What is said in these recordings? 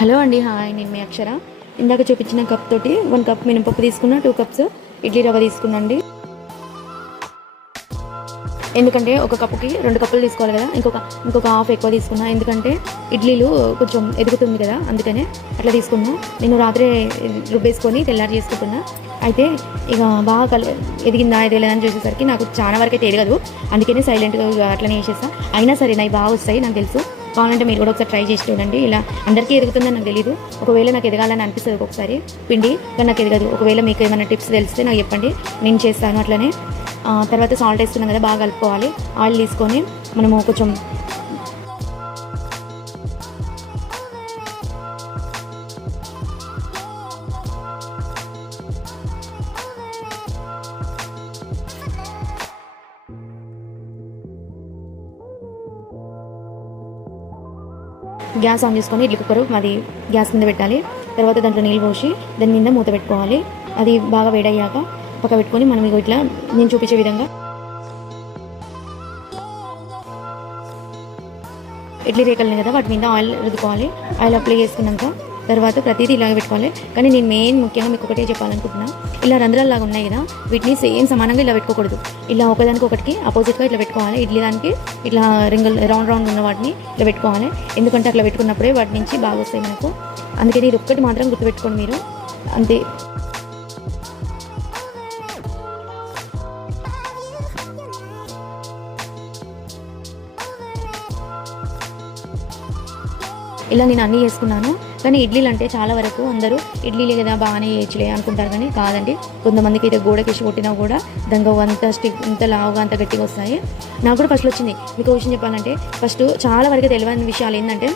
Hello అండి hi. నేను మీ అక్షర. ఇందాక చూపించిన కప్ తోటి వన్ కప్ మినపప్పు తీసుకున్నా టూ కప్స్ ఇడ్లీ రవ్వ తీసుకున్నాండి. ఎందుకంటే ఒక కప్పుకి రెండు కప్పులు తీసుకోవాలి కదా ఇంకొక ఇంకొక హాఫ్ ఎక్కువ తీసుకున్నా. ఎందుకంటే ఇడ్లీలు కొంచెం ఎదుగుతుంది కదా అందుకనే అట్లా తీసుకున్నా. నేను రాత్రి రుబ్బేసుకొని తెల్లారి చేసుకుంటున్నా. అయితే ఇక బాగా కల ఎదిగిందా ఎదగలేదా అని చూసేసరికి నాకు చాలా వరకు అయితే ఎదగదు అందుకనే సైలెంట్గా ఇక అట్లనే చేసేస్తా. అయినా సరే నాకు బాగా వస్తాయి నాకు తెలుసు. కావాలంటే మీరు కూడా ఒకసారి ట్రై చేసి చూడండి. ఇలా అందరికీ ఎదుగుతుందని నాకు తెలియదు ఒకవేళ నాకు ఎదగాలని అనిపిస్తుంది ఒకసారి పిండి కానీ నాకు ఎదగదు. ఒకవేళ మీకు ఏమైనా టిప్స్ తెలిస్తే నాకు చెప్పండి. నేను చేస్తాను అట్లనే. తర్వాత సాల్ట్ వేస్తున్నాం కదా బాగా కలుపుకోవాలి. ఆయిల్ తీసుకొని మనము కొంచెం గ్యాస్ ఆన్ చేసుకొని ఇడ్లీ కుక్కర్ అది గ్యాస్ కింద పెట్టాలి. తర్వాత దాంట్లో నీళ్ళు పోసి దాని మీద మూత పెట్టుకోవాలి. అది బాగా వేడయ్యాక పక్క పెట్టుకొని మనం ఇక ఇట్లా నేను చూపించే విధంగా ఇడ్లీ రేకలు కదా వాటి మీద ఆయిల్ రుద్దుకోవాలి. ఆయిల్ అప్లై చేసుకున్నాక తర్వాత ప్రతిదీ ఇలాగ పెట్టుకోవాలి. కానీ నేను మెయిన్ ముఖ్యంగా మీకు ఒకటే చెప్పాలనుకుంటున్నా. ఇలా రంధ్రాల్లాగా ఉన్నాయి కదా వీటిని సేమ్ సమానంగా ఇలా పెట్టుకోకూడదు. ఇలా ఒకదానికి ఒకటికి అపోజిట్గా ఇట్లా పెట్టుకోవాలి. ఇడ్లీ దానికి ఇట్లా రింగల్ రౌండ్ రౌండ్ ఉన్న వాటిని ఇట్లా పెట్టుకోవాలి. ఎందుకంటే అట్లా పెట్టుకున్నప్పుడే వాటి నుంచి బాగా వస్తాయి మనకు. అందుకని ఇది ఒక్కటి మాత్రం గుర్తుపెట్టుకోండి మీరు. అంతే. ఇలా నేను అన్నీ చేసుకున్నాను. కానీ ఇడ్లీలు అంటే చాలా వరకు అందరూ ఇడ్లీలే కదా బాగానే చేయొచ్చులే అనుకుంటారు కానీ కాదండి. కొంతమందికి అయితే గోడకేసి కొట్టినా కూడా దంగ అంత స్టిక్ ఇంత లావుగా అంత గట్టిగా వస్తాయి. నాకు కూడా ఫస్ట్ వచ్చింది. మీకు విషయం చెప్పాలంటే ఫస్ట్ చాలా వరకు తెలియని విషయాలు ఏంటంటే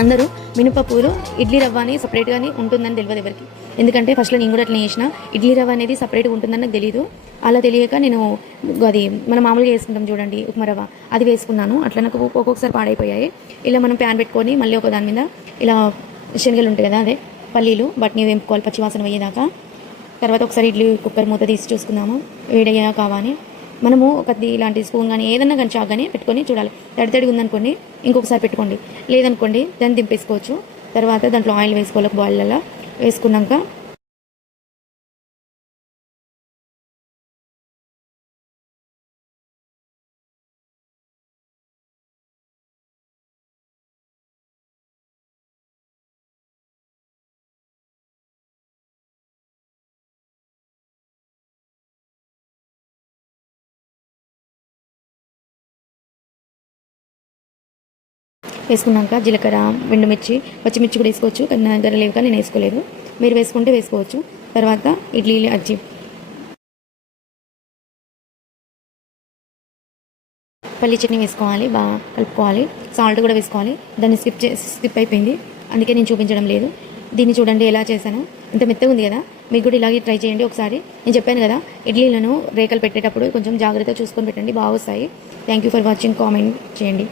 అందరూ మినపప్పులు ఇడ్లీ రవ్వ అనేది సపరేట్గానే ఉంటుందని తెలియదు ఎవరికి. ఎందుకంటే ఫస్ట్లో నేను కూడా అట్లా చేసిన. ఇడ్లీ రవ్వ అనేది సపరేట్గా ఉంటుందని నాకు తెలియదు అలా తెలియక నేను అది మనం మామూలుగా వేసుకుంటాం చూడండి ఉప్మా రవ్వ. అది వేసుకున్నాను. అట్లా నాకు ఒక్కొక్కసారి పాడైపోయాయి. ఇలా మనం ప్యాన్ పెట్టుకొని మళ్ళీ ఒక దాని మీద ఇలా శనగలు ఉంటాయి కదా అదే పల్లీలు వాటిని వేపుకోవాలి పచ్చివాసన పోయేదాకా. తర్వాత ఒకసారి ఇడ్లీ కుక్కర్ మూత తీసి చూసుకుందాము. వేడయ్యా కావాలి. మనము ఒక ఇలాంటి స్పూన్ కానీ ఏదన్నా కానీ చాక్ కానీ పెట్టుకొని చూడాలి. తడి తడిగా ఉందనుకోండి ఇంకొకసారి పెట్టుకోండి. లేదనుకోండి దాన్ని దింపేసుకోవచ్చు. తర్వాత దాంట్లో ఆయిల్ వేసుకోవాలి బాయిల్లలో వేసుకున్నాక వేసుకున్నాక జీలకర్ర ఎండుమిర్చి పచ్చిమిర్చి కూడా వేసుకోవచ్చు. కానీ నా దగ్గర లేవు కానీ నేను వేసుకోలేదు. మీరు వేసుకుంటే వేసుకోవచ్చు. తర్వాత ఇడ్లీ అజ్జి పల్లి చట్నీ వేసుకోవాలి బాగా కలుపుకోవాలి. సాల్ట్ కూడా వేసుకోవాలి. దాన్ని స్కిప్ చే స్కిప్ అయిపోయింది. అందుకే నేను చూపించడం లేదు. దీన్ని చూడండి ఎలా చేశాను. ఇంత మెత్తగా ఉంది కదా. మీకు కూడా ఇలాగే ట్రై చేయండి ఒకసారి. నేను చెప్పాను కదా ఇడ్లీలను రేకలు పెట్టేటప్పుడు కొంచెం జాగ్రత్తగా చూసుకొని పెట్టండి. బాగా వస్తాయి. Thank you for watching comment చేయండి.